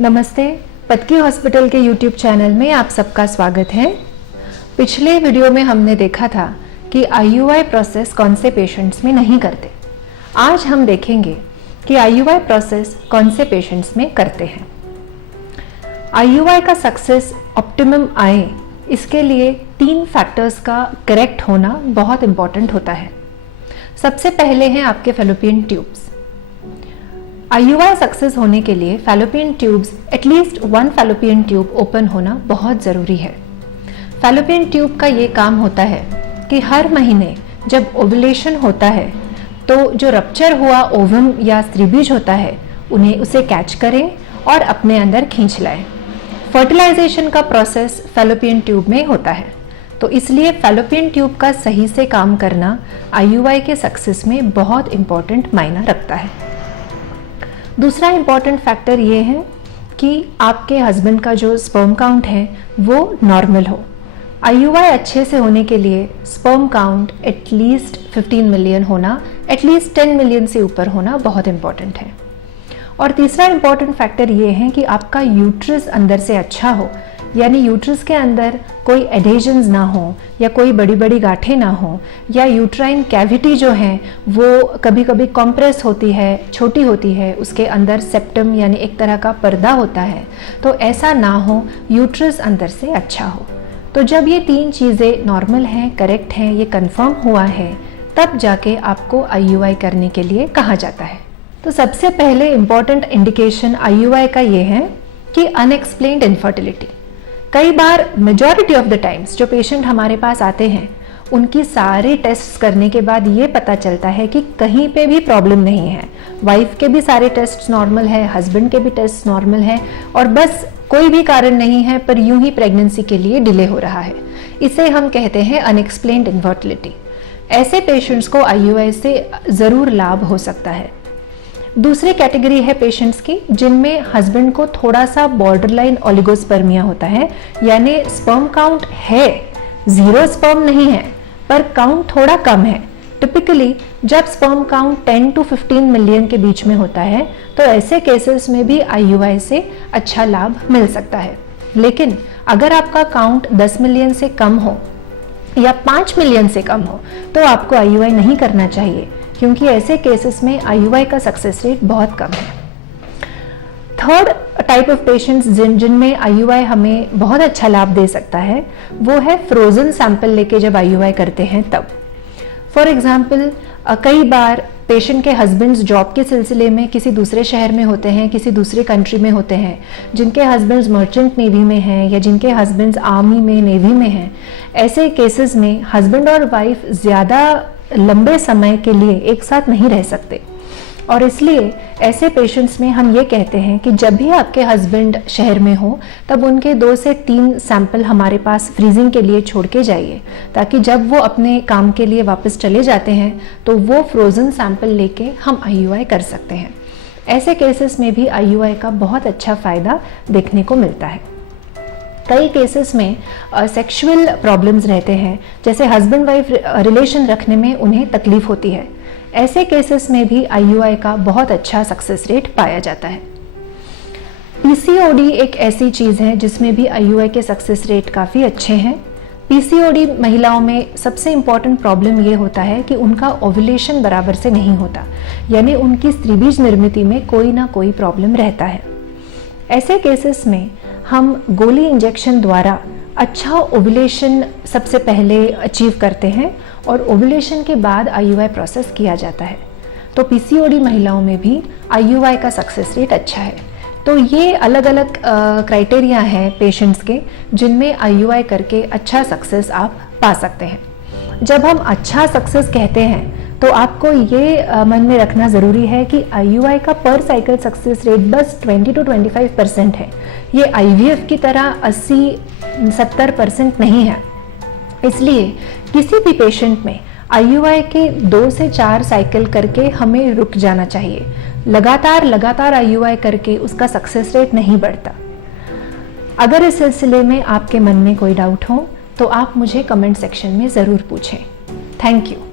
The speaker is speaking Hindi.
नमस्ते, पत्की हॉस्पिटल के YouTube चैनल में आप सबका स्वागत है। पिछले वीडियो में हमने देखा था कि IUI प्रोसेस कौन से पेशेंट्स में नहीं करते। आज हम देखेंगे कि IUI प्रोसेस कौन से पेशेंट्स में करते हैं। IUI का सक्सेस ऑप्टिमम आए, इसके लिए 3 फैक्टर्स का करेक्ट होना बहुत इंपॉर्टेंट होता है। सबसे पहले हैं आपके फैलोपियन ट्यूब्स। IUI सक्सेस होने के लिए fallopian tubes at least 1 fallopian tube open होना बहुत ज़रूरी है। फैलोपियन ट्यूब का ये काम होता है कि हर महीने जब ओवुलेशन होता है तो जो रप्चर हुआ ओवम या स्त्रीबीज होता है उसे कैच करें और अपने अंदर खींच लाएं। फर्टिलाइजेशन का प्रोसेस फैलोपियन ट्यूब में होता है, तो इसलिए फैलोपियन ट्यूब का सही से काम करना IUI के सक्सेस में बहुत इम्पॉर्टेंट मायना रखता है। दूसरा इम्पॉर्टेंट फैक्टर ये है कि आपके हस्बैंड का जो स्पर्म काउंट है वो नॉर्मल हो। IUI अच्छे से होने के लिए स्पर्म काउंट एटलीस्ट 15 मिलियन होना, एटलीस्ट 10 मिलियन से ऊपर होना बहुत इम्पॉर्टेंट है। और तीसरा इम्पॉर्टेंट फैक्टर ये है कि आपका यूट्रस अंदर से अच्छा हो, यानी यूट्रस के अंदर कोई एडेजन्स ना हो या कोई बड़ी बड़ी गांठें ना हो, या यूट्राइन कैविटी जो है वो कभी कभी कॉम्प्रेस होती है, छोटी होती है, उसके अंदर सेप्टम यानी एक तरह का पर्दा होता है, तो ऐसा ना हो, यूट्रस अंदर से अच्छा हो। तो जब ये 3 चीज़ें नॉर्मल हैं, करेक्ट हैं, ये कंफर्म हुआ है, तब जाके आपको IUI करने के लिए कहा जाता है। तो सबसे पहले इम्पॉर्टेंट इंडिकेशन IUI का ये है कि अनएक्सप्लेन्ड इनफर्टिलिटी। कई बार मेजॉरिटी ऑफ द टाइम्स जो पेशेंट हमारे पास आते हैं उनकी सारे टेस्ट करने के बाद ये पता चलता है कि कहीं पे भी प्रॉब्लम नहीं है। वाइफ के भी सारे टेस्ट नॉर्मल है, हस्बैंड के भी टेस्ट नॉर्मल है, और बस कोई भी कारण नहीं है पर यूं ही प्रेगनेंसी के लिए डिले हो रहा है। इसे हम कहते हैं अनएक्सप्लेन्ड इनफर्टिलिटी। ऐसे पेशेंट्स को IUI से ज़रूर लाभ हो सकता है। दूसरी कैटेगरी है पेशेंट्स की जिनमें हस्बैंड को थोड़ा सा बॉर्डरलाइन ओलिगोस्पर्मिया होता है, यानी स्पर्म काउंट है, 0 स्पर्म नहीं है पर काउंट थोड़ा कम है। टिपिकली जब स्पर्म काउंट 10 to 15 मिलियन के बीच में होता है तो ऐसे केसेस में भी IUI से अच्छा लाभ मिल सकता है। लेकिन अगर आपका काउंट 10 मिलियन से कम हो या 5 मिलियन से कम हो तो आपको IUI नहीं करना चाहिए, क्योंकि ऐसे केसेस में IUI का सक्सेस रेट बहुत कम है। थर्ड टाइप ऑफ पेशेंट्स जिनमें IUI हमें बहुत अच्छा लाभ दे सकता है वो है फ्रोजन सैंपल लेके जब IUI करते हैं तब। फॉर एग्जाम्पल कई बार पेशेंट के हस्बैंड्स जॉब के सिलसिले में किसी दूसरे शहर में होते हैं, किसी दूसरे कंट्री में होते हैं, जिनके हस्बैंड्स मर्चेंट नेवी में हैं या जिनके हस्बैंड्स आर्मी में, नेवी में हैं। ऐसे केसेस में हस्बैंड और वाइफ ज़्यादा लंबे समय के लिए एक साथ नहीं रह सकते, और इसलिए ऐसे पेशेंट्स में हम ये कहते हैं कि जब भी आपके हस्बैंड शहर में हो तब उनके 2 से 3 सैंपल हमारे पास फ्रीजिंग के लिए छोड़ के जाइए, ताकि जब वो अपने काम के लिए वापस चले जाते हैं तो वो फ्रोज़न सैंपल लेके हम IUI कर सकते हैं। ऐसे केसेस में भी IUI का बहुत अच्छा फ़ायदा देखने को मिलता है। कई केसेस में सेक्सुअल प्रॉब्लम्स रहते हैं, जैसे हस्बैंड वाइफ रिलेशन रखने में उन्हें तकलीफ होती है। ऐसे केसेस में भी IUI का बहुत अच्छा सक्सेस रेट पाया जाता है। PCOD एक ऐसी चीज़ है जिसमें भी IUI के सक्सेस रेट काफ़ी अच्छे हैं। PCOD महिलाओं में सबसे इम्पॉर्टेंट प्रॉब्लम ये होता है कि उनका ओव्यूलेशन बराबर से नहीं होता, यानी उनकी स्त्रीबीज निर्मिति में कोई ना कोई प्रॉब्लम रहता है। ऐसे केसेस में हम गोली इंजेक्शन द्वारा अच्छा ओव्यूलेशन सबसे पहले अचीव करते हैं और ओव्यूलेशन के बाद IUI प्रोसेस किया जाता है। तो PCOD महिलाओं में भी IUI का सक्सेस रेट अच्छा है। तो ये अलग अलग क्राइटेरिया हैं पेशेंट्स के जिनमें IUI करके अच्छा सक्सेस आप पा सकते हैं। जब हम अच्छा सक्सेस कहते हैं तो आपको ये मन में रखना ज़रूरी है कि IUI का पर साइकिल सक्सेस रेट बस 20 to 25% है। ये IVF की तरह 80-70% नहीं है। इसलिए किसी भी पेशेंट में IUI के 2 से 4 साइकिल करके हमें रुक जाना चाहिए। लगातार IUI करके उसका सक्सेस रेट नहीं बढ़ता। अगर इस सिलसिले में आपके मन में कोई डाउट हो तो आप मुझे कमेंट सेक्शन में ज़रूर पूछें। Thank you.